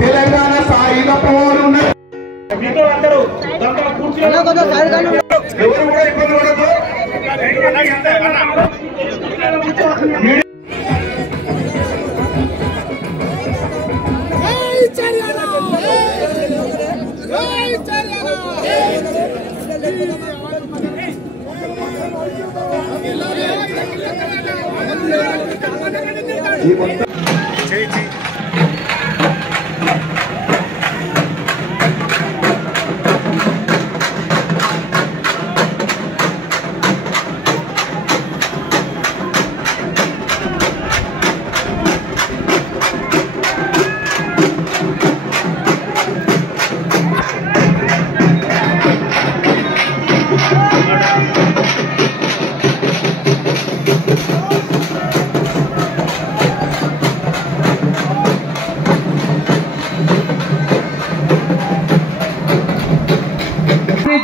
తెలంగాణ సాయుధ పోరాటం ఎవరు కూడా ఇబ్బంది పడదు.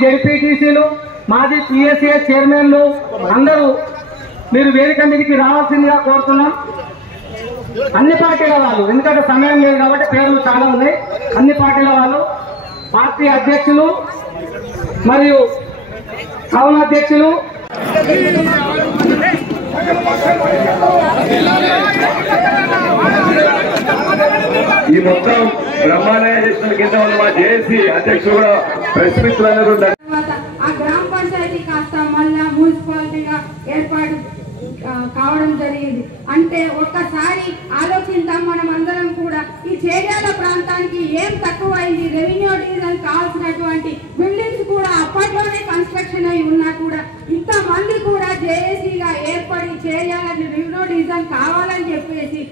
జెడ్పీటీసీలు మాజీ పిఎస్ఏ చైర్మన్లు అందరూ మీరు వేదిక మీదకి రావాల్సిందిగా కోరుతున్నాం. అన్ని పార్టీల వాళ్ళు, ఎందుకంటే సమయం లేదు కాబట్టి పేర్లు చాలా ఉన్నాయి. అన్ని పార్టీల వాళ్ళు, పార్టీ అధ్యక్షులు మరియు టౌన్ అధ్యక్షులు ఈ మొత్తం బ్రహ్మాండంగా చేసిన కింద ఉన్న మా జేఏసీ అధ్యక్షులు కూడా ప్రెస్ మిత్రులందరూ ఆ గ్రామ పంచాయతీ కాస్త మళ్ళా మున్సిపాలిటీగా ఏర్పాటు కావడం జరిగింది. అంటే ఒక్కసారి ఆలోచిద్దాం మనం అందరం కూడా. ఈ చేర్యాల ప్రాంతానికి ఏం తక్కువైంది? రెవెన్యూ డివిజన్ కావాల్సినటువంటి బిల్డింగ్స్ కూడా అప్పట్లోనే కన్స్ట్రక్షన్ అయి ఉన్నా కూడా ఇంతమంది కూడా జేఏసీగా ఏర్పడి చేర్యాల రెవెన్యూ డివిజన్ కావాలని చెప్పేసి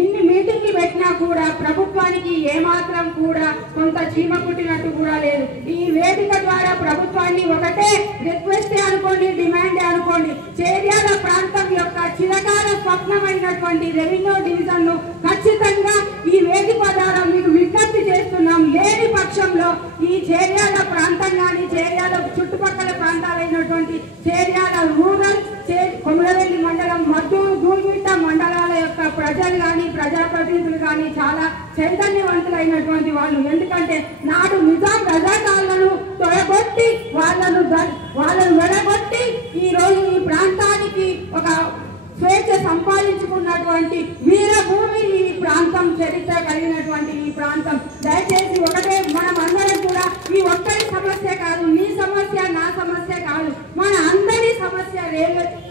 ఇన్ని మీటింగ్లు పెట్టినా కూడా ప్రభుత్వానికి ఏమాత్రం కూడా కొంత చీమ కుట్టినట్టు కూడా లేదు. ఈ వేదిక ద్వారా ప్రభుత్వాన్ని ఒకటే రిక్వెస్ట్ అనుకోండి, డిమాండ్ అనుకోండి, చేర్యాల ప్రాంతం యొక్క చిరకాల స్వప్నమైనటువంటి రెవెన్యూ డివిజన్ ను ఖచ్చితంగా ఈ వేదిక ద్వారా మీకు విజ్ఞప్తి చేస్తున్నాం. లేని పక్షంలో ఈ చేర్యాల ప్రాంతం కానీ చేర్యాల చుట్టుపక్కల ప్రాంతాలైనటువంటి చేర్యాల రూరల్, కొమరవెల్లి మండలం, మద్దూరు, గూల్మిట్ట మండలాల యొక్క ప్రజలు కానీ ప్రజాప్రతినిధులు కానీ చాలా చైతన్యవంతులైనటువంటి వాళ్ళు. ఎందుకంటే నాడు నిజాం రజాకాలను తొడగొట్టి వాళ్ళను వెడగొట్టి ఈ రోజు ఈ ప్రాంతానికి ఒక స్వేచ్ఛ సంపాదించుకున్నటువంటి వీరభూమి ఈ ప్రాంతం, చరిత్ర కలిగినటువంటి ఈ ప్రాంతం. దయచేసి ఒకటే మనం అందరం కూడా ఈ ఒక్కరి సమస్య కాదు, నీ సమస్య నా సమస్య కాదు, మన అందరి సమస్య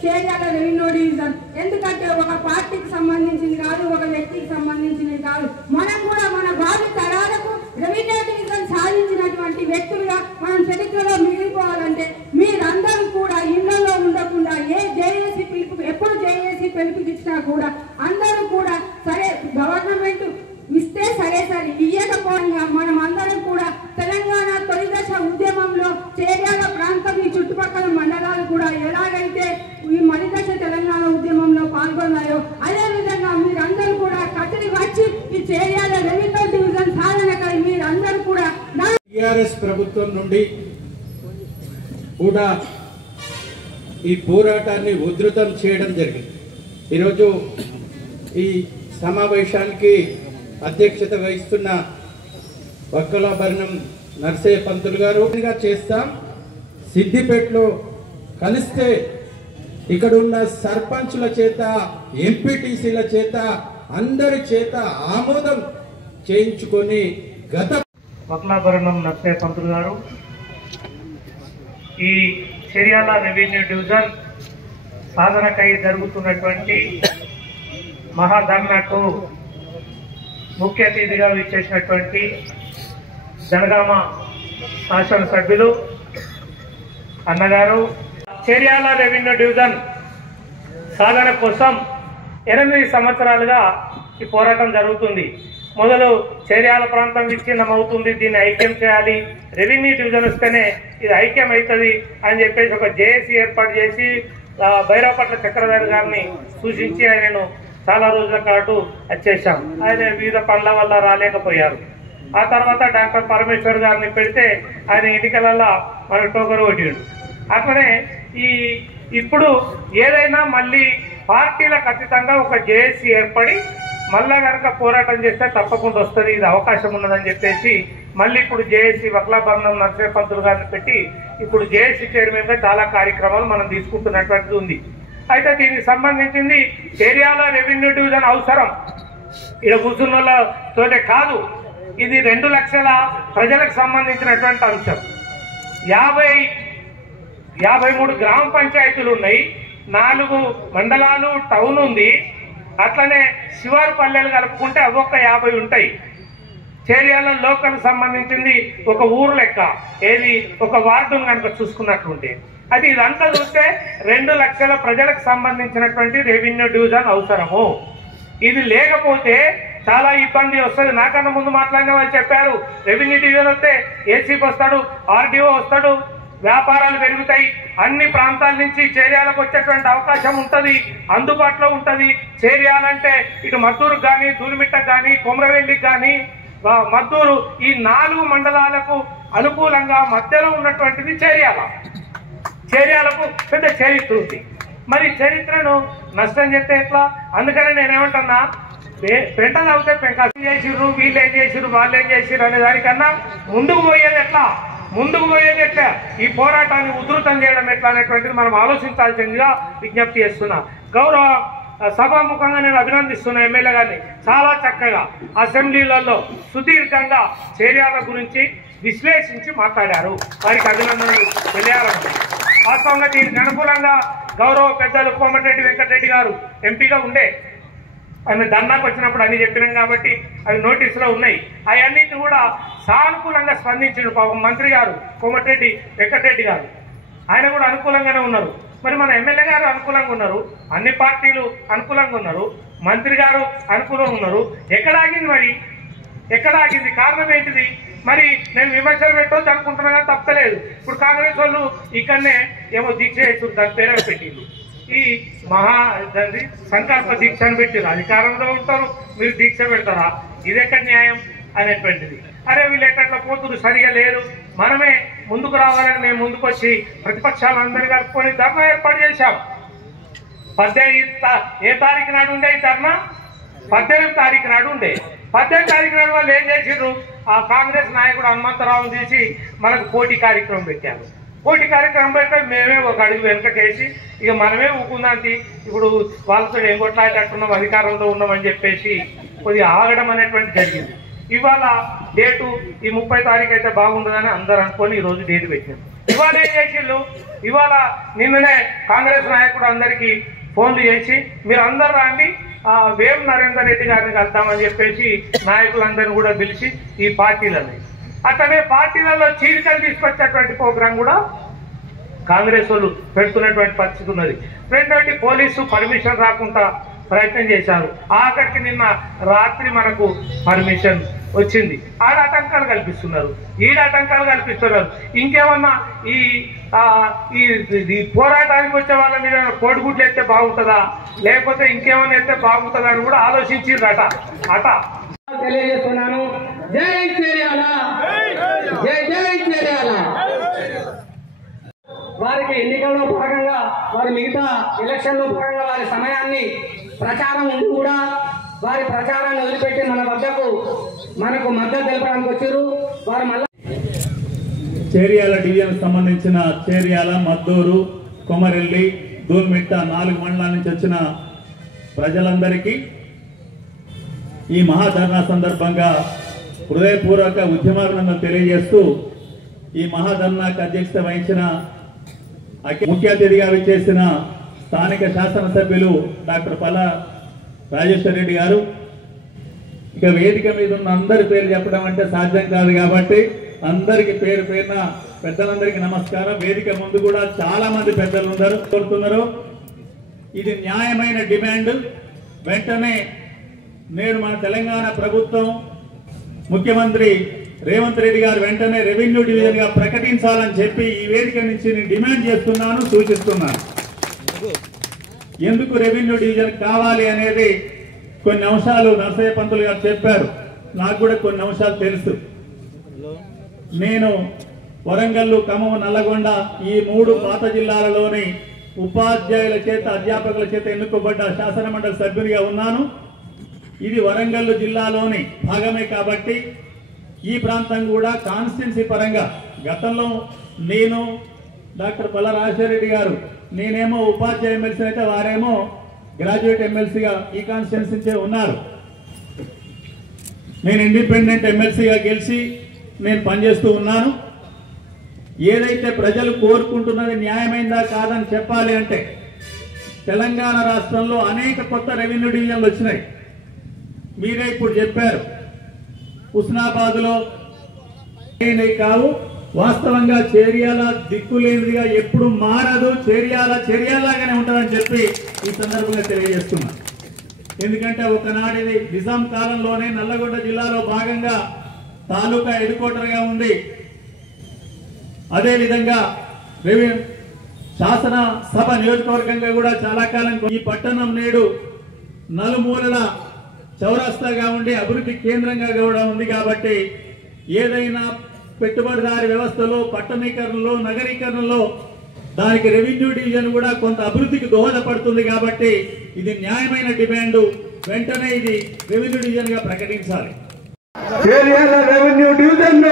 చేర్యాల రెవెన్యూ డివిజన్. ఎందుకంటే ఒక పార్టీకి సంబంధించింది కాదు, ఒక వ్యక్తికి సంబంధించింది కాదు. మనం కూడా మన భావి తరాలకు రెవెన్యూ డివిజన్ సాధించినటువంటి వ్యక్తులుగా మనం చరిత్రలో మిగిలిపోవాలంటే మీరందరూ కూడా ఇళ్లలో ఉండకుండా జేఏసీ పిలుపు, ఎప్పుడు జేఏసీ పిలుపుకిచ్చినా కూడా అందరూ కూడా సరే గవర్నమెంట్ ఇస్తే సరే సరే, ఇయ్యకపోయినా మనం అందరం కూడా తెలంగాణ తొలి దశ ఉద్యమంలో చేర్యాల ప్రాంతం ఈ చుట్టుపక్కల మండలాలు కూడా ఎలాగైతే ఈ మలిదశ తెలంగాణ ఉద్యమంలో పాల్గొన్నాయో అదే విధంగా మీరందరూ కూడా కదిలి వచ్చి ఈ చేర్యాల రెవెన్యూ డివిజన్ సాధనకై మీరందరూ కూడా టీఆర్ఎస్ ప్రభుత్వం నుండి కూడా ఈ పోరాటాన్ని ఉధృతం చేయడం జరిగింది. ఈరోజు ఈ సమావేశానికి అధ్యక్షత వహిస్తున్న వక్కలాభరణం నర్సయ్య పంతులు గారు చేస్తాం. సిద్దిపేటలో కలిస్తే ఇక్కడ ఉన్న సర్పంచుల చేత, ఎంపీటీసీల చేత, అందరి చేత ఆమోదం చేయించుకొని గత వక్కలాభరణం నర్సయ్య పంతులు గారు ఈ చేర్యాల రెవెన్యూ డివిజన్ సాధనకై జరుగుతున్నటువంటి మహాధర్నాకు ముఖ్య అతిథిగా విచ్చేసినటువంటి జనగామ శాసనసభ్యులు అన్నగారు, చేర్యాల రెవెన్యూ డివిజన్ సాధన కోసం 8 సంవత్సరాలుగా ఈ పోరాటం జరుగుతుంది. మొదలు చేర్యాల ప్రాంతం విచ్ఛిన్నమవుతుంది, దీన్ని ఐక్యం చేయాలి, రెవెన్యూ డివిజన్ వస్తేనే ఇది ఐక్యం అవుతుంది అని చెప్పేసి ఒక జేఏసీ ఏర్పాటు చేసి భైరవపట్ల చక్రధర్ గారిని సూచించి ఆయనను చాలా రోజుల పాటు వచ్చేసాం. ఆయన వివిధ పనుల వల్ల రాలేకపోయారు. ఆ తర్వాత డాక్టర్ పరమేశ్వర్ గారిని పెడితే ఆయన ఎన్నికలలో మన టోకరు కొట్టిండు. అట్లనే ఇప్పుడు ఏదైనా మళ్ళీ పార్టీలకు అతీతంగా ఒక జేఏసీ ఏర్పడి మళ్ళా కనుక పోరాటం చేస్తే తప్పకుండా వస్తుంది, ఇది అవకాశం ఉన్నదని చెప్పేసి మళ్ళీ ఇప్పుడు జేఏసీ వక్లాభరణం నరసింహ పంతులు గారిని పెట్టి ఇప్పుడు జేఏసీ చైర్మన్గా చాలా కార్యక్రమాలు మనం తీసుకుంటున్నటువంటిది ఉంది. అయితే దీనికి సంబంధించింది ఏరియాలో రెవెన్యూ డివిజన్ అవసరం, ఇక్కడ కూర్చున్న వాళ్ళతోనే కాదు, ఇది 2 లక్షల ప్రజలకు సంబంధించినటువంటి అంశం. 53 గ్రామ పంచాయతీలు ఉన్నాయి, 4 మండలాలు, టౌన్ ఉంది, అట్లనే శివారు పల్లెలు కలుపుకుంటే అవొక్క 50 ఉంటాయి. చేరియాల లోకల్ సంబంధించింది ఒక ఊరు లెక్క, ఏది ఒక వార్డును కనుక చూసుకున్నట్లుంటే అది ఇదంతా చూస్తే 2 లక్షల ప్రజలకు సంబంధించినటువంటి రెవెన్యూ డివిజన్ అవసరము. ఇది లేకపోతే చాలా ఇబ్బంది వస్తుంది. నాకన్నా ముందు మాట్లాడిన వాళ్ళు చెప్పారు, రెవెన్యూ డివిజన్ వస్తే ఏసీకి వస్తాడు, ఆర్డీఓ వస్తాడు, వ్యాపారాలు పెరుగుతాయి, అన్ని ప్రాంతాల నుంచి చేర్యాలకు వచ్చేటువంటి అవకాశం ఉంటుంది, అందుబాటులో ఉంటుంది. చేర్యాలంటే ఇటు మద్దూరుకు కానీ, దూలిమిట్టకు కానీ, కొమరవెల్లికి కానీ, మద్దూరు, ఈ 4 మండలాలకు అనుకూలంగా మధ్యలో ఉన్నటువంటిది చేర్యాల. చేర్యాలకు పెద్ద చరిత్ర ఉంది. మరి చరిత్రను నష్టం చేస్తే ఎట్లా? అందుకనే నేనేమంటున్నా, పెంట తాగితే పెంకాసం చేసిర్రు, వీళ్ళు ఏం చేసిర్రు, వాళ్ళు ఏం చేసిర్రు అనే దానికన్నా ముందుకు పోయేది ఎట్లా, ఈ పోరాటాన్ని ఉధృతం చేయడం ఎట్లా అనేటువంటిది మనం ఆలోచించాల్సిందిగా విజ్ఞప్తి చేస్తున్నా. గౌరవ సభాముఖంగా నేను అభినందిస్తున్నా ఎమ్మెల్యే గారిని. చాలా చక్కగా అసెంబ్లీలలో సుదీర్ఘంగా చేర్యాల గురించి విశ్లేషించి మాట్లాడారు, వారికి అభినందనలు తెలియాలన్నారు. వాస్తవంగా దీనికి అనుకూలంగా గౌరవ పెద్దలు కోమటిరెడ్డి వెంకటరెడ్డి గారు ఎంపీగా ఉండే, ఆయన ధర్నాకు వచ్చినప్పుడు అన్ని చెప్పినాం కాబట్టి అవి నోటీసులో ఉన్నాయి. అవన్నిటిని కూడా సానుకూలంగా స్పందించిన మంత్రి గారు కోమటిరెడ్డి వెంకటరెడ్డి గారు, ఆయన కూడా అనుకూలంగానే ఉన్నారు. మరి మన ఎమ్మెల్యే గారు అనుకూలంగా ఉన్నారు, అన్ని పార్టీలు అనుకూలంగా ఉన్నారు, మంత్రి గారు అనుకూలంగా ఉన్నారు. ఎక్కడ ఆగింది? కారణం ఏంటిది? మరి నేను విమర్శలు పెట్టొచ్చు అనుకుంటున్నా కానీ తప్పలేదు. ఇప్పుడు కాంగ్రెస్ వాళ్ళు ఇక్కడనే ఏమో దీక్ష చేస్తారు, దాని పేరే పెట్టింది, ఈ సంకల్ప దీక్ష అని పెట్టారు. అధికారంలో ఉంటారు, మీరు దీక్ష పెడతారా? ఇది ఎక్కడ న్యాయం అనేటువంటిది. అరే వీళ్ళు ఎట్లా పోతురు, సరిగా లేరు, మనమే ముందుకు రావాలని మేము ముందుకు వచ్చి ప్రతిపక్షాలందరినీ కలుపుకొని ధర్నా ఏర్పాటు చేశాం. 18 ఏ తారీఖు నాడు ఉండే ఈ ధర్నా? 18 తారీఖు నాడు ఉండే. 18 తారీఖు నాడు వాళ్ళు ఏం చేసిండ్రు, ఆ కాంగ్రెస్ నాయకుడు హనుమంతరావును తీసి మనకు పోటీ కార్యక్రమం పెట్టారు. పోటీ కార్యక్రమం పెడితే మేమే ఒక అడుగు వెనకకేసి ఇక మనమే ఊకుందాంతి, ఇప్పుడు వాళ్ళతో ఏం కొట్లాడేటట్టున్నాం, అధికారంలో ఉన్నామని చెప్పేసి కొద్దిగా ఆగడం అనేటువంటి జరిగింది. ఇవాళ డేటు ఈ 30 తారీఖు అయితే బాగుండదని అందరూ అనుకొని ఈరోజు డేటు పెట్టినాం. ఇవాళ ఏం చేసిండ్రు, ఇవాళ నిన్ననే కాంగ్రెస్ నాయకుడు అందరికీ ఫోన్లు చేసి మీరు అందరు రండి వేం నరేందర్ రెడ్డి గారిని కలుద్దామని చెప్పేసి నాయకులందరినీ కూడా పిలిచి ఈ పార్టీలని, అట్లనే పార్టీలలో చీలికలు తీసుకొచ్చేటువంటి ప్రోగ్రాం కూడా కాంగ్రెస్ వాళ్ళు పెడుతున్నటువంటి పరిస్థితి ఉన్నది. రెండోటి పోలీసు పర్మిషన్ రాకుండా ప్రయత్నం చేశారు, ఆఖరికి నిన్న రాత్రి మనకు పర్మిషన్ వచ్చింది. ఆడ ఆటంకాలు కల్పిస్తున్నారు, ఈడ ఆటంకాలు కల్పిస్తున్నారు. ఇంకేమన్నా ఈ పోరాటానికి వచ్చే వాళ్ళ మీద కోడిగుడ్లు ఎత్తే బాగుంటుందా, లేకపోతే ఇంకేమన్నా ఎత్తే బాగుంటుందా అని కూడా ఆలోచించిర్రట. తెలియజేస్తున్నాను. జై చేర్యాల, జై జై చేర్యాల. వారికి ఎన్నికల్లో భాగంగా వారి మిగతా ఎలక్షన్లో భాగంగా వారి సమయాన్ని ప్రచారం ఉండి కూడా వారి ప్రచారాన్ని వదిలిపెట్టి మన వద్దకు మనకు మద్దతు తెలపడానికి వచ్చారు. వారు మళ్ళా చేర్యాల డివిజన్ సంబంధించిన చేర్యాల, మద్దూరు, కొమరెల్లి, దూల్మిట్ట 4 మండలాల నుంచి వచ్చిన ప్రజలందరికీ ఈ మహాధర్నా సందర్భంగా హృదయపూర్వక ఉద్యమాభినందనలు తెలియజేస్తూ ఈ మహాధర్నాకు అధ్యక్షత వహించిన ముఖ్య అతిథిగా విచ్చేసిన స్థానిక శాసనసభ్యులు డాక్టర్ పల్లా రాజేశ్వర్ రెడ్డి గారు, ఇక వేదిక మీద ఉన్న అందరి పేరు చెప్పడం అంటే సాధ్యం కాదు కాబట్టి అందరికి పేరు పేరున పెద్దలందరికీ నమస్కారం. వేదిక ముందు కూడా చాలా మంది పెద్దలు కోరుతున్నారు. ఇది న్యాయమైన డిమాండ్. వెంటనే నేడు మన తెలంగాణ ప్రభుత్వం ముఖ్యమంత్రి రేవంత్ రెడ్డి గారు వెంటనే రెవెన్యూ డివిజన్ గా ప్రకటించాలని చెప్పి ఈ వేదిక నుంచి నేను డిమాండ్ చేస్తున్నాను, సూచిస్తున్నాను. ఎందుకు రెవెన్యూ డివిజన్ కావాలి అనేది కొన్ని అంశాలు నరసయ్య పంతులు గారు చెప్పారు. నాకు కూడా కొన్ని అంశాలు తెలుసు. నేను వరంగల్, ఖమ్మం, నల్లగొండ ఈ 3 పాత జిల్లాలలోని ఉపాధ్యాయుల చేత, అధ్యాపకుల చేత ఎన్నుకోబడ్డ శాసనమండలి సభ్యునిగా ఉన్నాను. ఇది వరంగల్ జిల్లాలోని భాగమే కాబట్టి ఈ ప్రాంతం కూడా కాన్స్టిట్యున్సీ పరంగా గతంలో నేను డాక్టర్ పల్ల రాజశేఖరరెడ్డి గారు, నేనేమో ఉపాధ్యాయ ఎమ్మెల్సీ అయితే వారేమో గ్రాడ్యుయేట్ ఎమ్మెల్సీగా ఈ కాన్స్టిట్యున్సీ ఉన్నారు. నేను ఇండిపెండెంట్ ఎమ్మెల్సీగా గెలిచి నేను పనిచేస్తూ ఉన్నాను. ఏదైతే ప్రజలు కోరుకుంటున్నది న్యాయమైందా కాదని చెప్పాలి అంటే తెలంగాణ రాష్ట్రంలో అనేక కొత్త రెవెన్యూ డివిజన్లు వచ్చినాయి. మీరే ఇప్పుడు చెప్పారు, హుస్నాబాద్లో కావు, వాస్తవంగా చేర్యాల దిక్కులేనిదిగా ఎప్పుడు మారదు, చేర్యాలాగానే ఉంటుందని చెప్పి ఈ సందర్భంగా తెలియజేస్తున్నా. ఎందుకంటే ఒకనాడిది నిజాం కాలంలోనే నల్లగొండ జిల్లాలో భాగంగా తాలూకా హెడ్ క్వార్టర్గా ఉంది. అదేవిధంగా శాసన సభ నియోజకవర్గంగా కూడా చాలా కాలం ఈ పట్టణం నేడు నలుమూలల చౌరస్తాగా ఉండి అభివృద్ధి కేంద్రంగా కూడా ఉంది. కాబట్టి ఏదైనా పెట్టుబడిదారి వ్యవస్థలో, పట్టణీకరణలో, నగరీకరణలో దానికి రెవెన్యూ డివిజన్ కూడా కొంత అభివృద్ధికి దోహదపడుతుంది. కాబట్టి ఇది న్యాయమైన డిమాండ్. వెంటనే ఇది రెవెన్యూ డివిజన్ గా ప్రకటించాలి. చేర్యాల రెవెన్యూ డివిజన్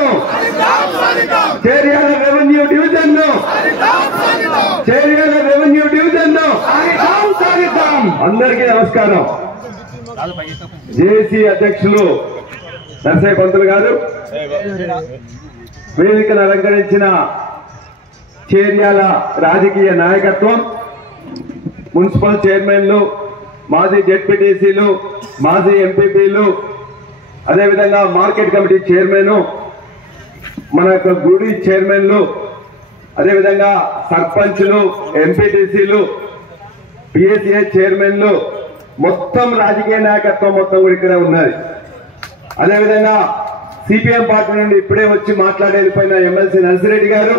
అందరికీ నమస్కారం. జేఏసీ అధ్యక్షులు నర్సయ్య పంతులు గారు, వేదికను అలంకరించిన చేర్యాల రాజకీయ నాయకత్వం, మున్సిపల్ చైర్మన్లు, మాజీ జెడ్పీటీసీలు, మాజీ ఎంపీపీలు, అదేవిధంగా మార్కెట్ కమిటీ చైర్మన్, మన యొక్క గుడి చైర్మన్లు, అదేవిధంగా సర్పంచ్లు, ఎంపీటీసీలు, పిఎస్ఏ చైర్మన్లు, మొత్తం రాజకీయ నాయకత్వం మొత్తం కూడా ఇక్కడే ఉన్నది. అదేవిధంగా సిపిఎం పార్టీ నుండి ఇప్పుడే వచ్చి మాట్లాడేపోయిన ఎమ్మెల్సీ నర్సిరెడ్డి గారు,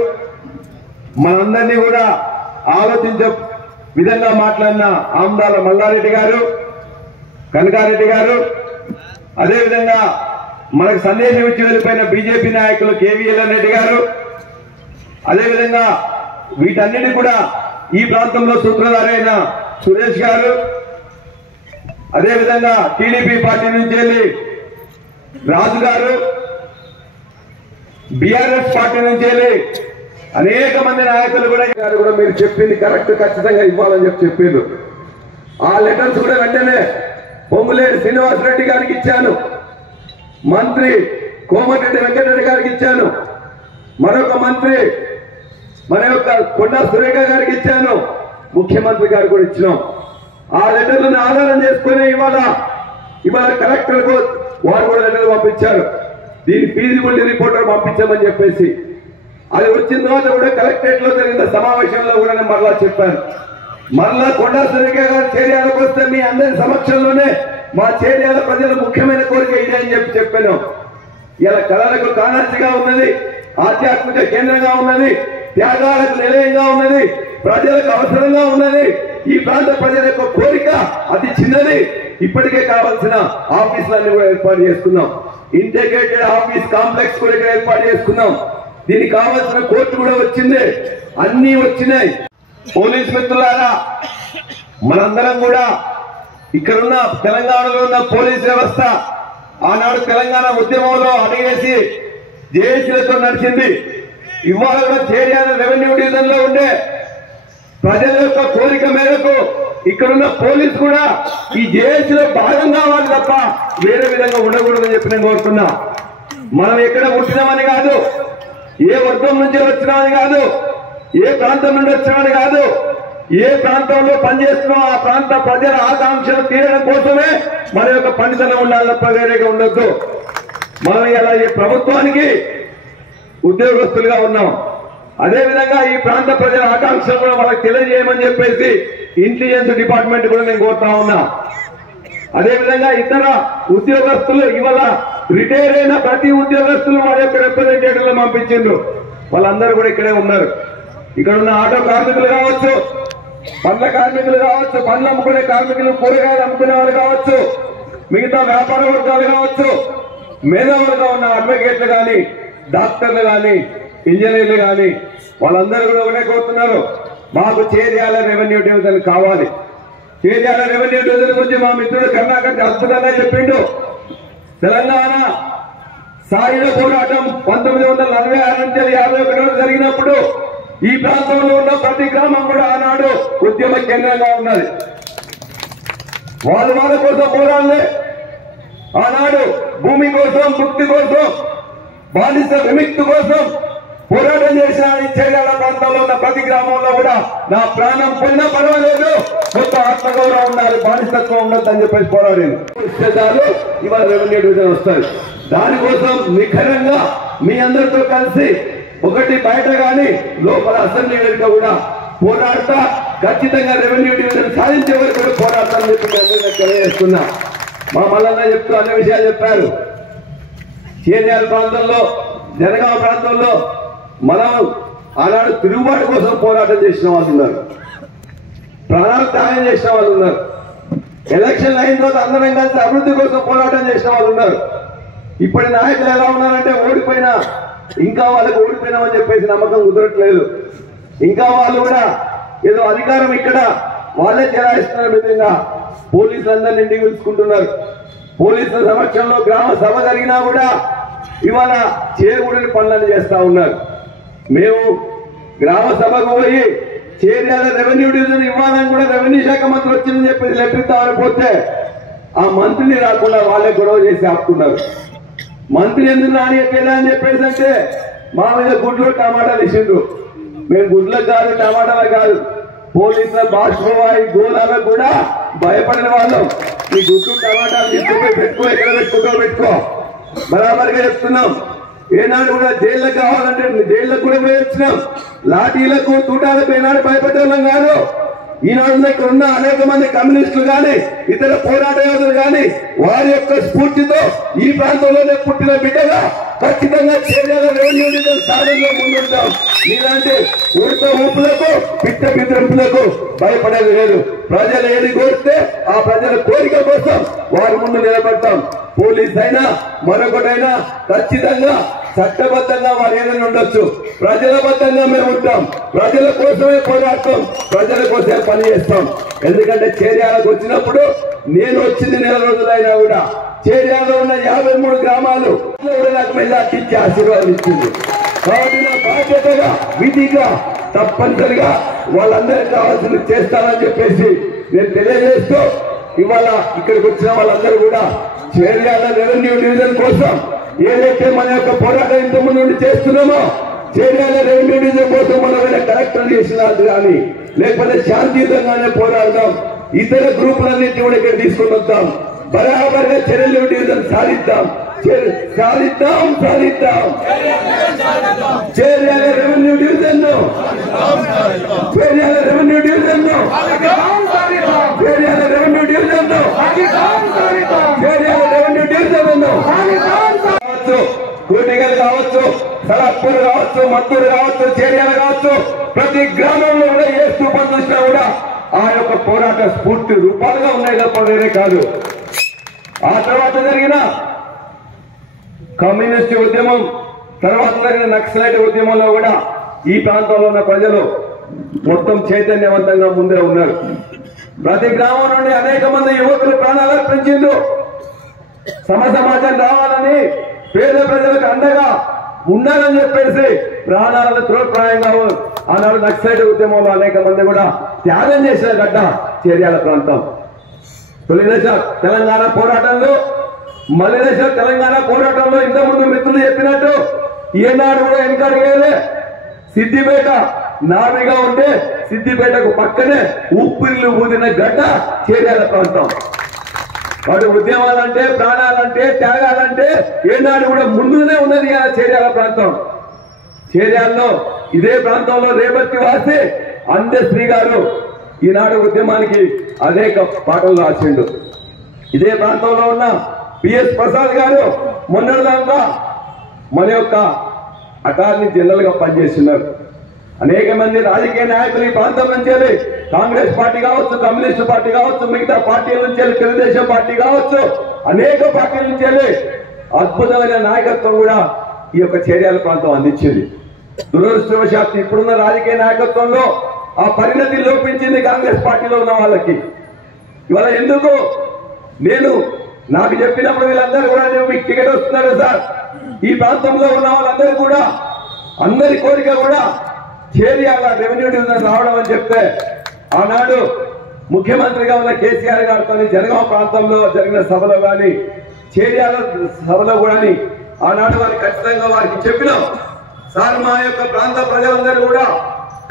మనందరినీ కూడా ఆలోచించే విధంగా మాట్లాడిన ఆమ్దాల మల్లారెడ్డి గారు, కనకారెడ్డి గారు, అదేవిధంగా మనకు సందేశం ఇచ్చి వెళ్ళిపోయిన బీజేపీ నాయకులు కేవీఎల్ రెడ్డి గారు, అదేవిధంగా వీటన్నిటి కూడా ఈ ప్రాంతంలో సూత్రధారి అయిన సురేష్ గారు, అదేవిధంగా టీడీపీ పార్టీ నుంచి వెళ్ళి రాజు గారు, బీఆర్ఎస్ పార్టీ నుంచి వెళ్ళి అనేక మంది నాయకులు కూడా మీరు చెప్పింది కరెక్ట్, ఖచ్చితంగా ఇవ్వాలని చెప్పిండ్రు. ఆ లెటర్స్ కూడా వెంటనే పొంగులేటి శ్రీనివాసరెడ్డి గారికి ఇచ్చాను, మంత్రి కోమటిరెడ్డి వెంకటరెడ్డి గారికి ఇచ్చాను, మరొక మంత్రి మన యొక్క కొండా సురేఖ గారికి ఇచ్చాను, ముఖ్యమంత్రి గారికి కూడా ఇచ్చినాం. ఆ లెటర్లను ఆధారం చేసుకుని ఇవాళ కలెక్టర్ కు వారు కూడా లెటర్ పంపించారు. దీని ఫీజిబిలిటీ రిపోర్టర్ పంపించామని చెప్పేసి అది వచ్చిన తర్వాత కూడా కలెక్టరేట్ లో జరిగిన సమావేశంలో కూడా నేను మరలా చెప్పాను. మరలా కొండా సురేఖ గారు చేర్యాలకు వస్తే మీ అందరి సమక్షంలోనే మా చేర్యాల ప్రజల ముఖ్యమైన కోరిక ఇదే అని చెప్పాను. ఇలా కళలకు కానాచిగా ఉన్నది, ఆధ్యాత్మిక కేంద్రంగా ఉన్నది, త్యాగాలకు నిలయంగా ఉన్నది, ప్రజలకు అవసరంగా ఉన్నది. ఈ ప్రాంత ప్రజల యొక్క కోరిక అతి చిన్నది. ఇప్పటికే కావాల్సిన ఆఫీసులన్నీ కూడా ఏర్పాటు చేసుకున్నాం. ఇంటిగ్రేటెడ్ ఆఫీస్ కాంప్లెక్స్ కూడా ఇక్కడ ఏర్పాటు చేసుకున్నాం. దీనికి కావాల్సిన కోర్టు కూడా వచ్చింది, అన్ని వచ్చినాయి. పోలీస్ మిత్రులారా, మనందరం కూడా ఇక్కడున్న తెలంగాణలో ఉన్న పోలీస్ వ్యవస్థ ఆనాడు తెలంగాణ ఉద్యమంలో అడిగేసి జేఏసీలతో నడిచింది. ఇవాళ కూడా చేర్యాల రెవెన్యూ డివిజన్ లో ఉండే ప్రజల యొక్క కోరిక మేరకు ఇక్కడున్న పోలీసు కూడా ఈ జేఏసీలో భాగం కావాలి తప్ప వేరే విధంగా ఉండకూడదని చెప్పి నేను కోరుతున్నా. మనం ఎక్కడ పుట్టినామని కాదు, ఏ వర్గం నుంచి వచ్చినామని కాదు, ఏ ప్రాంతం నుండి వచ్చినామని కాదు, ఏ ప్రాంతంలో పనిచేస్తున్నాం ఆ ప్రాంత ప్రజల ఆకాంక్షలు తీరడం కోసమే మన యొక్క పనితనం ఉండాలి తప్ప వేరేగా ఉండొద్దు. మనం ఇలా ఈ ప్రభుత్వానికి ఉద్యోగస్తులుగా ఉన్నాం. అదేవిధంగా ఈ ప్రాంత ప్రజల ఆకాంక్షలు కూడా వాళ్ళకి తెలియజేయమని చెప్పేసి ఇంటెలిజెన్స్ డిపార్ట్మెంట్ కూడా నేను కోరుతా ఉన్నా. అదేవిధంగా ఇతర ఉద్యోగస్తులు ఇవాళ రిటైర్ అయిన ప్రతి ఉద్యోగస్తులు వారి యొక్క రిప్రజెంటేటివ్లు పంపించిండ్రు. వాళ్ళందరూ కూడా ఇక్కడే ఉన్నారు. ఇక్కడ ఉన్న ఆటో కార్మికులు కావచ్చు, పండ్ల కార్మికులు కావచ్చు, పండ్లు అమ్ముకునే కార్మికులు, కూరగాయలు అమ్ముకునే వాళ్ళు కావచ్చు, మిగతా వ్యాపార వర్గాలు కావచ్చు, మేధావులుగా ఉన్న అడ్వకేట్లు కానీ, డాక్టర్లు కానీ, ఇంజనీర్లు కానీ వాళ్ళందరూ కూడా ఒకటే కోరుతున్నారు, మాకు చేర్యాల రెవెన్యూ డివిజన్ కావాలి. చేర్యాల రెవెన్యూ డివిజన్ గురించి మా మిత్రుడు కర్ణాకర్ అద్భుతంగా చెప్పిండు. తెలంగాణ సాయుధ పోరాటం 1946 నుంచి 51 జరిగినప్పుడు ఈ ప్రాంతంలో ఉన్న ప్రతి గ్రామం కూడా ఆనాడు ఉద్యమ కేంద్రంగా ఉన్నది. వాళ్ళ కోసం పోరాడలే. ఆనాడు భూమి కోసం, ముక్తి కోసం, బానిస విముక్తి కోసం పోరాటం చేసిన చేర్యాల ప్రాంతంలో ఉన్న ప్రతి గ్రామంలో కూడా నా ప్రాణం పోయినా పర్వాలేదు, కొంత ఆత్మగౌరవం ఉండాలి, బానిసత్వం ఉండదు అని చెప్పేసి పోరాడింది. ఇవాళ రెవెన్యూ డివిజన్ వస్తారు. దానికోసం నిఖరంగా మీ అందరితో కలిసి ఒకటి బయట కానీ లోపల అసెంబ్లీ వేదిక కూడా పోరాడతా ఖచ్చితంగా రెవెన్యూ డివిజన్ సాధించే వరకు కూడా పోరాడతామని చెప్పి తెలియజేస్తున్నా. మా మల్లన్న చెప్తూ అన్ని విషయాలు చెప్పారు. చేర్యాల ప్రాంతంలో, జనగామ ప్రాంతంలో మనం ఆనాడు తిరుగుబాటు కోసం పోరాటం చేసిన వాళ్ళు ఉన్నారు, ప్రాణాలు త్యాగం చేసిన వాళ్ళు ఉన్నారు, ఎలక్షన్ అయిన తర్వాత అందరం కలిసి అభివృద్ధి కోసం పోరాటం చేసిన వాళ్ళు ఉన్నారు. ఇప్పటి నాయకులు ఎలా ఉన్నారంటే ఓడిపోయినా ఇంకా వాళ్ళకి ఓడిపోయినామని చెప్పేసి నమ్మకం కుదరట్లేదు. ఇంకా వాళ్ళు కూడా ఏదో అధికారం ఇక్కడ వాళ్ళే చెలాయిస్తున్న విధంగా పోలీసులందరినీ ఇంటికి పిలుచుకుంటున్నారు. పోలీసుల సమక్షంలో గ్రామ సభ జరిగినా కూడా ఇవాళ చేయకూడని పనులను చేస్తా ఉన్నారు. మేము గ్రామ సభకు పోయి చేర్యాల రెవెన్యూ డివిజన్ ఇవ్వాలని కూడా రెవెన్యూ శాఖ మంత్రి వచ్చిందని చెప్పేసి లెప్పిస్తామని పోతే ఆ మంత్రిని రాకుండా వాళ్ళే గొడవ చేసి ఆపుతున్నారు. మంత్రి ఎందుకు రానియట్లేదా అని చెప్పేసి అంటే మా మీద గుడ్లు టమాటాలు ఇచ్చిండ్రు. మేము గుడ్లకు కాదు, టమాటాలకు కాదు, పోలీసుల బాష్పవాయి గోళాలకు కూడా భయపడిన వాళ్ళం. ఈ గుడ్లు టమాటాలు తీసుకుపోయి పెట్టుకో, ఎక్కడ పెట్టుకో బరాబర్గా చెప్తున్నాం. ఏనాడు కూడా జైళ్ళకు కావాలంటే జైళ్ళకు కూడా పోయి వచ్చినాం. లాఠీలకు, తూటాలకు ఏనాడు భయపడేవాళ్ళం కాదు. ఈనాడు ఇక్కడ ఉన్న అనేక మంది కమ్యూనిస్టులు కానీ, ఇతర పోరాట యోధులు కానీ వారి యొక్క స్ఫూర్తితో ఈ ప్రాంతంలోనే పుట్టిన బిడ్డగా ఖచ్చితంగా చేర్యాల రెవెన్యూ డివిజన్ సాధనలో ముందుంటాం. ఇలాంటి ఉడత ఊపులకు, పిట్ట బిడ్డలకు భయపడేది లేదు. ప్రజలు ఏది కోరితే ఆ ప్రజల కోరిక కోసం వారి ముందు నిలబడతాం. పోలీస్ అయినా మరొకటైనా ఖచ్చితంగా చట్టబద్ధంగా వారు ఏదైనా ఉండొచ్చు, ప్రజల బద్ధంగా మేము ఉంటాం. ప్రజల కోసమే పోరాడతాం, ప్రజల కోసమే పనిచేస్తాం. ఎందుకంటే చేర్యాలకు వచ్చినప్పుడు నేను వచ్చింది 4 రోజులైనా కూడా చేర్యాలలో ఉన్న 53 గ్రామాలు నాకు మెజార్టీ ఇచ్చి ఆశీర్వాదం ఇచ్చింది. కాబట్టి నా బాధ్యతగా, విధిగా, తప్పనిసరిగా వాళ్ళందరికీ కావాల్సింది చేస్తానని చెప్పేసి నేను తెలియజేస్తూ ఇవాళ ఇక్కడికి వచ్చిన వాళ్ళందరూ కూడా చేర్యాల రెవెన్యూ డివిజన్ కోసం ఏదైతే మన యొక్క పోరాటం ఇంతకుముందు నుండి చేస్తున్నామో చేర్యాల రెవెన్యూ డివిజన్ కోసం మనం కలెక్టర్ చేసినది కానీ లేకపోతే శాంతియుతంగానే పోరాడదాం. ఇతర గ్రూపులన్నింటినీ కూడా ఇక్కడ తీసుకొని వద్దాం. బరాబర్గా రెవెన్యూ డివిజన్ సాధిద్దాం. Cheriyal revenue division Cheriyal revenue division Cheriyal revenue division Cheriyal revenue division కావచ్చు, కోటిగల్ కావచ్చు, సలాపూర్ కావచ్చు, మత్తూరు కావచ్చు, చేర్యాల కావచ్చు, ప్రతి గ్రామంలో కూడా ఏ స్థూపం చూసినా కూడా ఆ యొక్క పోరాట స్ఫూర్తి రూపాలుగా ఉన్నాయి తప్ప వేరే కాదు. ఆ తర్వాత జరిగిన కమ్యూనిస్ట్ ఉద్యమం, తర్వాత జరిగిన నక్సలైట్ ఉద్యమంలో కూడా ఈ ప్రాంతంలో ఉన్న ప్రజలు మొత్తం చైతన్యవంతంగా ముందే ఉన్నారు. ప్రతి గ్రామం నుండి అనేక మంది యువకులు ప్రాణాలు అర్పించిండ్రు. సమాజం రావాలని, పేద ప్రజలకు అండగా ఉండాలని చెప్పేసి ప్రాణాలను త్రోప్రాయంగా ఆనాడు నక్సలైట్ ఉద్యమంలో అనేక మంది కూడా త్యాగం చేసిన గడ్డ చేర్యాల ప్రాంతం. తొలి దశ తెలంగాణ పోరాటంలో, మలి దశ తెలంగాణ పోరాటంలో ఇంతకుముందు మిత్రులు చెప్పినట్టు ఏనాడు కూడా వెనకడిగేలే. సిద్దిపేట నావిగా ఉంటే సిద్దిపేటకు పక్కనే ఉప్పిర్లు ఊదిన గడ్డ చేర్యాల ప్రాంతం. వాటి ఉద్యమాలంటే, ప్రాణాలంటే, త్యాగాలంటే ఏనాడు కూడా ముందునే ఉన్నది కదా చేర్యాల ప్రాంతం. చేర్యాలలో ఇదే ప్రాంతంలో రేపటి వాసి అందశ్రీ గారు ఈనాడు ఉద్యమానికి అనేక పాటలు రాసిండు. ఇదే ప్రాంతంలో ఉన్న పిఎస్ ప్రసాద్ గారు మొన్నటిదాకా మన యొక్క అటార్నీ జనరల్ గా పనిచేస్తున్నారు. అనేక మంది రాజకీయ నాయకులు ఈ ప్రాంతం నుంచి కాంగ్రెస్ పార్టీ కావచ్చు, కమ్యూనిస్టు పార్టీ కావచ్చు, మిగతా పార్టీల నుంచి తెలుగుదేశం పార్టీ కావచ్చు, అనేక పార్టీల నుంచి అద్భుతమైన నాయకత్వం కూడా ఈ యొక్క చేర్యాల ప్రాంతం అందించింది. దురదృష్టవశాత్తు ఇప్పుడున్న రాజకీయ నాయకత్వంలో ఆ పరిణతి లోపించింది కాంగ్రెస్ పార్టీలో ఉన్న వాళ్ళకి. ఇవాళ ఎందుకు నాకు చెప్పినప్పుడు వీళ్ళందరూ కూడా మీకు టికెట్ వస్తున్నారు సార్, ఈ ప్రాంతంలో ఉన్న వాళ్ళందరూ కూడా అందరి కోరిక కూడా చేర్యాల రెవెన్యూ డివిజన్ రావడం అని చెప్తే ఆనాడు ముఖ్యమంత్రిగా ఉన్న కేసీఆర్ గారితో జనగామ ప్రాంతంలో జరిగిన సభలో కానీ చేర్యాల సభలో కూడా ఆనాడు వారికి ఖచ్చితంగా వారికి చెప్పినాం, సార్ మా యొక్క ప్రాంత ప్రజలందరూ కూడా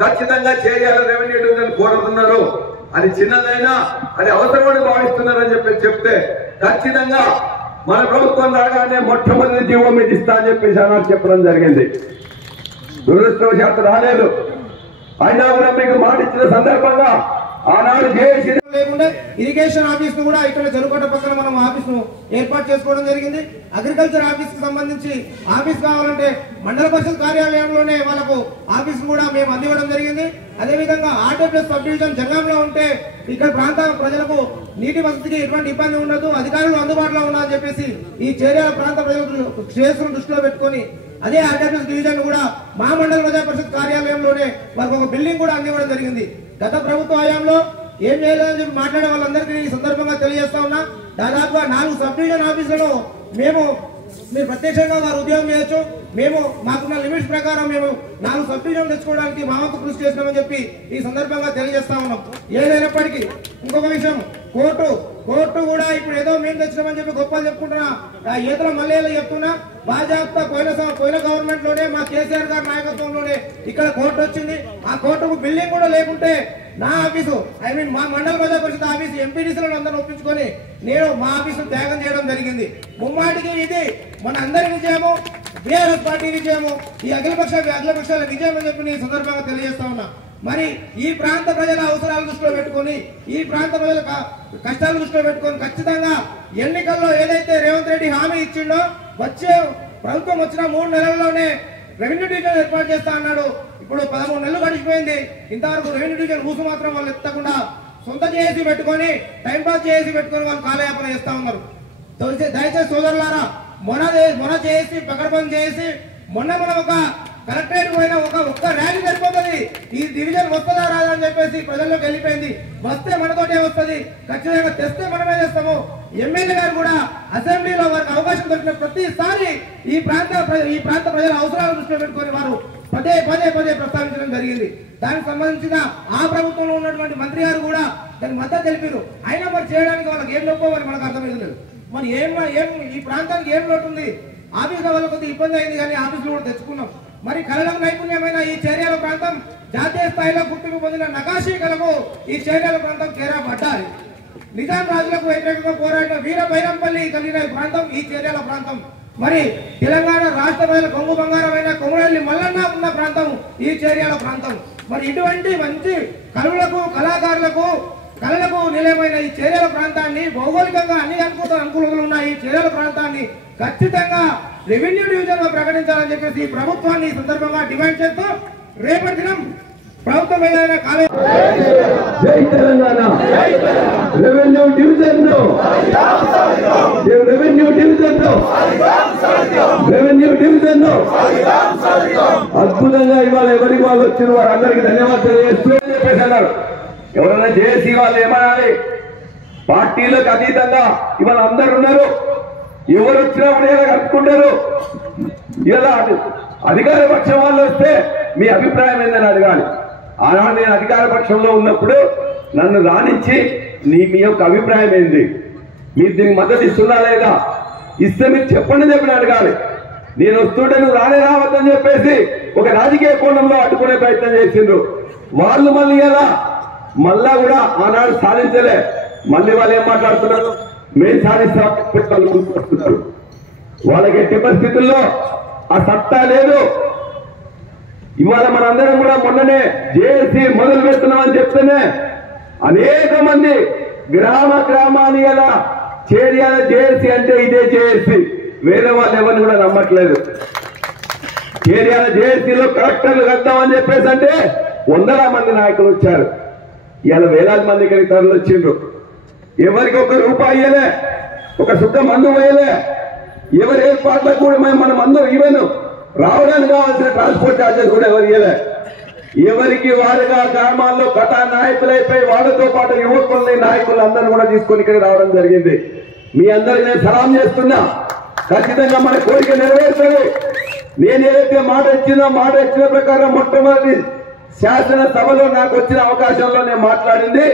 ఖచ్చితంగా చేర్యాల రెవెన్యూ డివిజన్ కోరుతున్నారు, అది చిన్నదైనా అది అవసరమని భావిస్తున్నారు అని చెప్తే ఖచ్చితంగా మన ప్రభుత్వం రాగానే మొట్టమొదటి జీవో మీకు ఇస్తా అని చెప్పేసి ఆనాడు చెప్పడం జరిగింది. దురదృష్టవశాత్తు రాలేదు. అయినా కూడా మీకు మాట ఇచ్చిన సందర్భంగా ఆనాడు చేసి లేకుండా ఇరిగేషన్ ఆఫీస్ ను కూడా ఇక్కడ చెరుకోట పక్కన మనం ఆఫీస్ ను ఏర్పాటు చేసుకోవడం జరిగింది. అగ్రికల్చర్ ఆఫీస్ కి సంబంధించి ఆఫీస్ కావాలంటే మండల పరిషత్ కార్యాలయంలోనే వాళ్ళకు ఆఫీస్ కూడా మేము అందివ్వడం జరిగింది. అదేవిధంగా ఆర్టీపీఎస్ సబ్ డివిజన్ జంగంలో ఉంటే ఇక్కడ ప్రాంత ప్రజలకు నీటి వసతికి ఎటువంటి ఇబ్బంది ఉండదు, అధికారులు అందుబాటులో ఉన్నారని చెప్పేసి ఈ చేర్యాల ప్రాంత ప్రజల శ్రేయస్సును దృష్టిలో పెట్టుకొని అదే ఆర్టీపీఎస్ డివిజన్ కూడా మా మండల ప్రజా పరిషత్ కార్యాలయంలోనే వాళ్ళకు ఒక బిల్డింగ్ కూడా అందివ్వడం జరిగింది. గత ప్రభుత్వ హయాంలో ఏం చేయలేదని చెప్పి మాట్లాడే వాళ్ళందరికీ ఈ సందర్భంగా తెలియజేస్తా ఉన్నా. దాదాపుగా 4 సబ్ డివిజన్ ఆఫీసులను మీరు ప్రత్యక్షంగా వారు ఉద్యోగం చేయొచ్చు, మేము మాకున్న లిమిట్స్ ప్రకారం మేము 4 సబ్ డివిజన్ తెచ్చుకోవడానికి మా వంతు కృషి చేసినామని చెప్పి ఈ సందర్భంగా తెలియజేస్తా ఉన్నాం. ఏదైనప్పటికీ ఇంకొక విషయం, కోర్టు కూడా ఇప్పుడు ఏదో మేము తెచ్చినామని చెప్పి గొప్పలు చెప్పుకుంటున్నా ఏదో మళ్ళీ చెప్తున్నా, బాజాప్తా పోయిన గవర్నమెంట్ లోనే మా కేసీఆర్ గారి నాయకత్వంలోనే ఇక్కడ కోర్టు వచ్చింది. ఆ కోర్టుకు బిల్డింగ్ కూడా లేకుంటే నా ఆఫీసు మా మండల ప్రజా పరిషత్ ఆఫీసు ఎంపీడీసీలను అందరూ ఒప్పించుకొని నేను మా ఆఫీసు త్యాగం చేయడం జరిగింది. ముమ్మాటికి ఇది మన అందరి విజయము, బీఆర్ఎస్ పార్టీ విజయము, ఈ అఖిల పక్షాల విజయం అని చెప్పి నేను సందర్భంగా తెలియజేస్తా ఉన్నా. మరి ఈ ప్రాంత ప్రజల అవసరాలు దృష్టిలో పెట్టుకొని ఈ ప్రాంత ప్రజల కష్టాలు దృష్టిలో పెట్టుకొని ఖచ్చితంగా ఎన్నికల్లో ఏదైతే రేవంత్ రెడ్డి హామీ ఇచ్చిండో వచ్చే ప్రభుత్వం వచ్చిన 3 నెలల్లోనే రెవెన్యూ డివిజన్ ఏర్పాటు చేస్తా అన్నాడు. ఇప్పుడు 13 నెలలు గడిచిపోయింది, ఇంతవరకు రెవెన్యూ డివిజన్ ఊసు మాత్రం వాళ్ళు ఎత్తకుండా సొంత చేసి పెట్టుకొని టైంపాస్ చేసి పెట్టుకొని వాళ్ళు కాలయాపన చేస్తా ఉన్నారు. దయచేసి సోదరులారా, మొన్న చేసి పకడ్బందీ చేసి మొన్న మనం ఒక కలెక్టరేట్ పోయిన ఒక్క ర్యాలీ సరిపోతుంది, ఈ డివిజన్ వస్తుందా రాదా అని చెప్పేసి ప్రజల్లోకి వెళ్ళిపోయింది. వస్తే మనతోటే వస్తుంది, ఖచ్చితంగా తెస్తే మనమే చేస్తాము. ఎమ్మెల్యే గారు కూడా అసెంబ్లీలో వారికి అవకాశం దొరికిన ప్రతిసారి ఈ ప్రాంత ప్రజల అవసరాలు దృష్టిలో పెట్టుకొని వారు పదే ప్రస్తావించడం జరిగింది. దానికి సంబంధించిన ఆ ప్రభుత్వంలో ఉన్నటువంటి మంత్రి గారు కూడా దానికి మద్దతు తెలిపారు. అయినా మరి చేయడానికి వాళ్ళకి ఏం లోపో మరి మనకు అర్థమైంది. మరి ఏం ఈ ప్రాంతానికి ఏం లోటు ఉంది? ఆఫీసుల వల్ల కొద్దిగా ఇబ్బంది అయింది, కానీ ఆఫీసులు కూడా తెచ్చుకున్నాం. మరి కళలకు నైపుణ్యమైన ఈ చేర్యాల ప్రాంతం జాతీయ స్థాయిలో గుర్తింపు పొందిన నకాశీ కళకు ఈ చేర్యాల ప్రాంతం చేరబడ్డాలి. నిజాం రాజులకు వ్యతిరేకంగా పోరాడిన వీర బైరంపల్లి కలిగిన ప్రాంతం ఈ చేర్యాల ప్రాంతం. మరి తెలంగాణ రాష్ట్ర ప్రజల కొంగు బంగారమైన కొమరల్లి మల్లన్న ఉన్న ప్రాంతం ఈ చేర్యాల ప్రాంతం. మరి ఇటువంటి మంచి కళలకు నిలయమైన ఈ చేర్యాల ప్రాంతాన్ని భౌగోళికంగా అన్ని అనుకూలంగా ఉన్న ఈ చేర్యాల ప్రాంతాన్ని ఖచ్చితంగా రెవెన్యూ డివిజన్ లో ప్రకటించాలని చెప్పేసి ఈ ప్రభుత్వాన్ని ఈ సందర్భంగా డిమాండ్ చేస్తూ రేపటి దినం ప్రభుత్వం ఏదైనా జై తెలంగాణ రెవెన్యూ డివిజన్ అద్భుతంగా ఇవాళ ఎవరికి వాళ్ళు వచ్చిన వారందరికీ ధన్యవాదాలు చేస్తూ చెప్పేసి అన్నారు. ఎవరైనా జేఏసీ వాళ్ళు ఏమనాలి, పార్టీలకు అతీతంగా ఇవాళ అందరు ఉన్నారు. ఎవరు వచ్చినప్పుడు ఇలా కలుపుకుంటారు. ఇలా అధికార పక్షం వాళ్ళు వస్తే మీ అభిప్రాయం ఏందని అడగాలి. ఆనాడు నేను అధికార పక్షంలో ఉన్నప్పుడు నన్ను రాణించి మీ యొక్క అభిప్రాయం ఏంది, మీరు దీనికి మద్దతు ఇస్తున్నా లేదా, ఇస్తే మీరు చెప్పండి అడగాలి. నేను వస్తుంటే నువ్వు రావద్దని చెప్పేసి ఒక రాజకీయ కోణంలో అడ్డుకునే ప్రయత్నం చేసిండ్రు వాళ్ళు. మళ్ళా కూడా ఆనాడు సాధించలే. మళ్ళీ వాళ్ళు ఏం మాట్లాడుతున్నారు, మేము సాధిస్తున్నారు. వాళ్ళకి ఎట్టి పరిస్థితుల్లో ఆ సత్తా లేదు. ఇవాళ మనందరం కూడా మొన్ననే జేఏసీ మొదలు పెడుతున్నామని చెప్తేనే అనేక మంది గ్రామాన్ని కదా చేర్యాల జేఏసీ అంటే ఇదే జేఏసీ, వేరే వాళ్ళు ఎవరిని కూడా నమ్మట్లేదు. చేర్యాల జేఏసీలో కలెక్టర్లు కద్దామని చెప్పేసి అంటే 100 మంది నాయకులు వచ్చారు. ఇవాళ వేలాది మంది ఇక్కడికి తరలి వచ్చిండ్రు. ఎవరికి 1 రూపాయి ఇయ్యలే, ఒక సుక్క మందు వేయలే. ఎవరి ఏర్పాట్లకు కూడా మనం అందరూ ఈవెన్ రావడానికి కావాల్సిన ట్రాన్స్పోర్ట్ ఛార్జెస్ కూడా ఎవరు ఇవ్వలే. ఎవరికి వారుగా గ్రామాల్లో కథా నాయకులైపోయి వాళ్ళతో పాటు యువకుల్ని నాయకులు అందరూ కూడా తీసుకొని ఇక్కడ రావడం జరిగింది. మీ అందరికి నేను సలాం చేస్తున్నా. ఖచ్చితంగా మన కోరిక నెరవేరుతుంది. నేను ఏదైతే మాట ఇచ్చిన ప్రకారం మొట్టమొదటి శాసనసభలో నాకు వచ్చిన అవకాశంలో నేను మాట్లాడింది,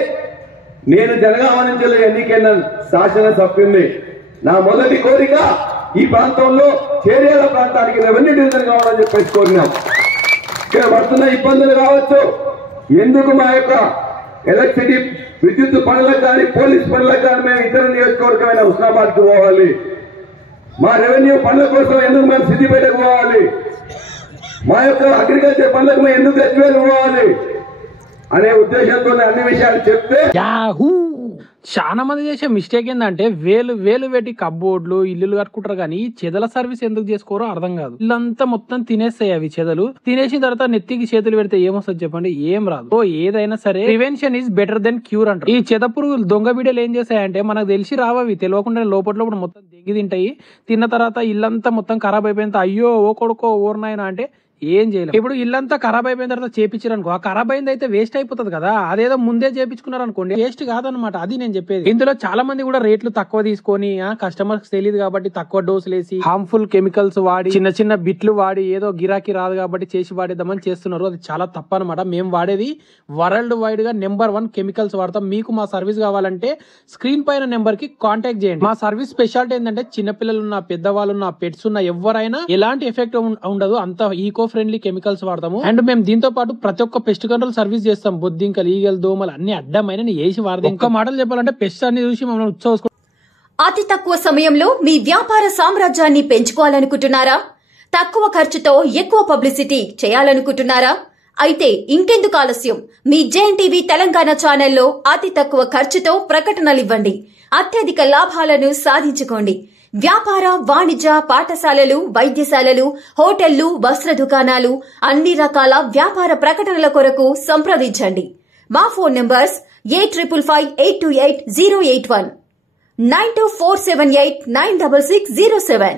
నేను జనగామ నుంచి ఎన్నికైన శాసనసభ్యుణ్ణి. నా మొదటి కోరిక ఈ ప్రాంతంలో చేర్యాల ప్రాంతానికి రెవెన్యూ డివిజన్ కావాలని చెప్పేసి కోరినాం. ఇక్కడ పడుతున్న ఇబ్బందులు కావచ్చు, ఎందుకు మా యొక్క ఎలక్ట్రిసిటీ విద్యుత్ పనులకు కానీ పోలీస్ పనులకు కానీ మేము ఇతర నియోజకవర్గమైన హుస్నాబాద్కి పోవాలి, మా రెవెన్యూ పనుల కోసం ఎందుకు మేము సిద్దిపేటకు పోవాలి, మా యొక్క అగ్రికల్చర్ పనులకు మేము ఎందుకు గజ్వేల్ పోవాలి అనే ఉద్దేశంతో అన్ని విషయాలు చెప్తే చాలా మంది చేసే మిస్టేక్ ఏంటంటే వేలు పెట్టి కబ్బోర్డ్లు ఇల్లు కట్టుకుంటారు కానీ చెదల సర్వీస్ ఎందుకు చేసుకోరో అర్థం కాదు. ఇల్లంతా మొత్తం తినేస్తాయి అవి చెదలు. తినేసిన తర్వాత నెత్తికి చేతులు పెడితే ఏమొస్తుంది చెప్పండి? ఏం రాదు. సో ఏదైనా సరే prevention is better than cure అంటారు. ఈ చెద పురుగులు దొంగ బిడ్డలు ఏం చేస్తాయంటే మనకు తెలిసి రావవి, తెలియకుండా లోపల మొత్తం దెంగి తింటాయి. తిన్న తర్వాత ఇల్లంతా మొత్తం ఖరాబ్ అయిపోయినంత అయ్యో ఓ కొడుకో ఓర్నాయన అంటే ఏం చేయలేదు. ఇప్పుడు ఇల్లంతా ఖరాబ్ అయిపోయిన తర్వాత చేపించారు అనుకో, ఆ ఖరాబ్ అయింది అయితే వేస్ట్ అయిపోతుంది కదా. అదేదో ముందే చేపించుకున్నారు అనుకోండి, వేస్ట్ కాదనమాట. అది నేను చెప్పేది. ఇందులో చాలా మంది కూడా రేట్లు తక్కువ తీసుకొని కస్టమర్స్ తెలియదు కాబట్టి తక్కువ డోసులు వేసి హార్మ్ఫుల్ కెమికల్స్ వాడి చిన్న బిట్లు వాడి ఏదో గిరాకీ రాదు కాబట్టి చేసి వాడేద్దామని చేస్తున్నారు. అది చాలా తప్పు అనమాట. మేము వాడేది వరల్డ్ వైడ్ గా నెంబర్ 1 కెమికల్స్ వాడతాం. మీకు మా సర్వీస్ కావాలంటే స్క్రీన్ పైన నెంబర్ కి కాంటాక్ట్ చేయండి. మా సర్వీస్ స్పెషాలిటీ ఏంటంటే చిన్నపిల్లలున్న పెద్దవాళ్ళున్న పెట్స్ ఉన్న ఎవరైనా ఎలాంటి ఎఫెక్ట్ ఉండదు. అంత ఈకో ఫ్రెండ్లీ కెమికల్స్ వాడతాము. అండ్ మేము దీంతో పాటు ప్రతి ఒక్క పెస్ట్ కంట్రోల్ సర్వీస్ చేస్తాం. బొద్దింకలు, ఈగలు, దోమలు అన్ని అడ్డమైన వేసి వాడదాం. ఇంకా మాటలు చెప్పాలంటే పెస్ట్ అన్ని చూసి మమ్మల్ని ఉత్సవం. అతి తక్కువ సమయంలో మీ వ్యాపార సామ్రాజ్యాన్ని పెంచుకోవాలనుకుంటున్నారా? తక్కువ ఖర్చుతో ఎక్కువ పబ్లిసిటీ చేయాలనుకుంటున్నారా? అయితే ఇంకెందుకు ఆలస్యం? మీ జేఎన్టీవీ తెలంగాణ ఛానల్లో అతి తక్కువ ఖర్చుతో ప్రకటనలివ్వండి. అత్యధిక లాభాలను సాధించుకోండి. వ్యాపార, వాణిజ్య, పాఠశాలలు, వైద్యశాలలు, హోటళ్లు, వస్త్ర దుకాణాలు, అన్ని రకాల వ్యాపార ప్రకటనల కొరకు సంప్రదించండి. మా ఫోన్ నంబర్స్ 8558288081 9247896607.